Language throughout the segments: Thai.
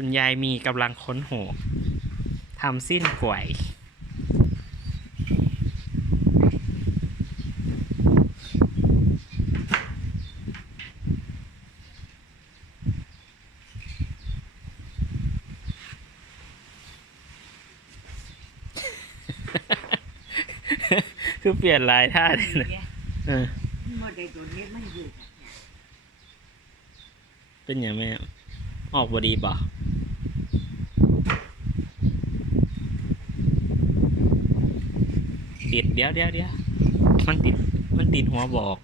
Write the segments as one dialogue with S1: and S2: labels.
S1: คุณยายมีกำลังค้นโหทำสิ้นกวย คือเปลี่ยนลายท่าเลยนะ
S2: เนี่ย
S1: เออ
S2: โมเดลตัวนี้มันอยู่เนี่ย
S1: เป็นอย่างแม่ออกบดีป่ะ ติดเดี๋ยวเดี๋ยวเดี๋ยวมันติดมันติดหัวบอก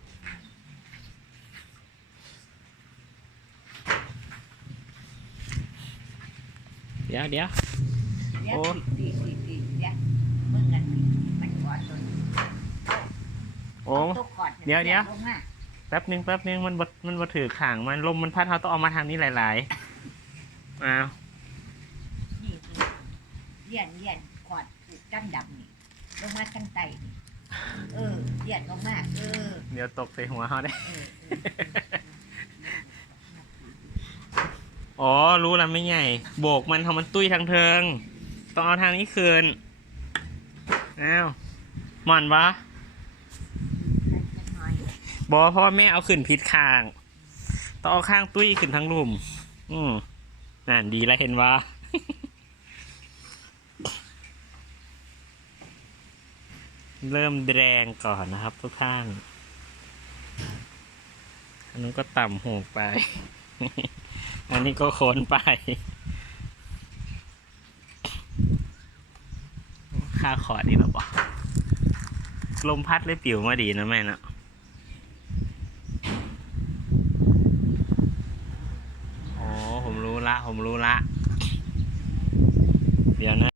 S1: เดี๋ยวเดี๋ยว
S2: เนี่ย
S1: โอ้
S2: ตีตีตีเนี่ยมึงกันมันกอดตัว
S1: โอ้
S2: ตัวกอด
S1: เดี๋ยวเดี๋ยว
S2: ลงมา
S1: แป๊บหนึงแป๊บหนึงมันบมันบ่ถือข่างมันลมมันพัดเขาต้องเอามาทางนี้หลายๆอ้าว
S2: นี่นี่เลี่ยนเลี่ยนกอดกั้นดำนี่ ลงมาตั้งไตนี่เออเลี่ยนลงมาเออ
S1: เดี๋ยวตกใส่หัวเขาได้
S2: เออเออ
S1: อ๋อ รู้แล้วไม่ใหญ่ โบกมันทำมันตุ้ยทางเทิง ต้องเอาทางนี้คืน อ้าวหมอนปะ
S2: จักหน่อย
S1: บอเพราะว่าแม่เอาขึ้นผิดข้าง ต้องเอาข้างตุ้ยขึ้นทั้งลุ่มอืมนั่นดีแล้วเห็นว่า เริ่มแดงก่อนนะครับ ทุกท่าน อันนู้นก็ต่ำหูไป อันนี้ก็โคนไป ค่าขอดีหรอปะลมพัดเลยปิวมาดีนะแม่นะอ๋อ ผมรู้ละ ผมรู้ละ เดี๋ยวนะ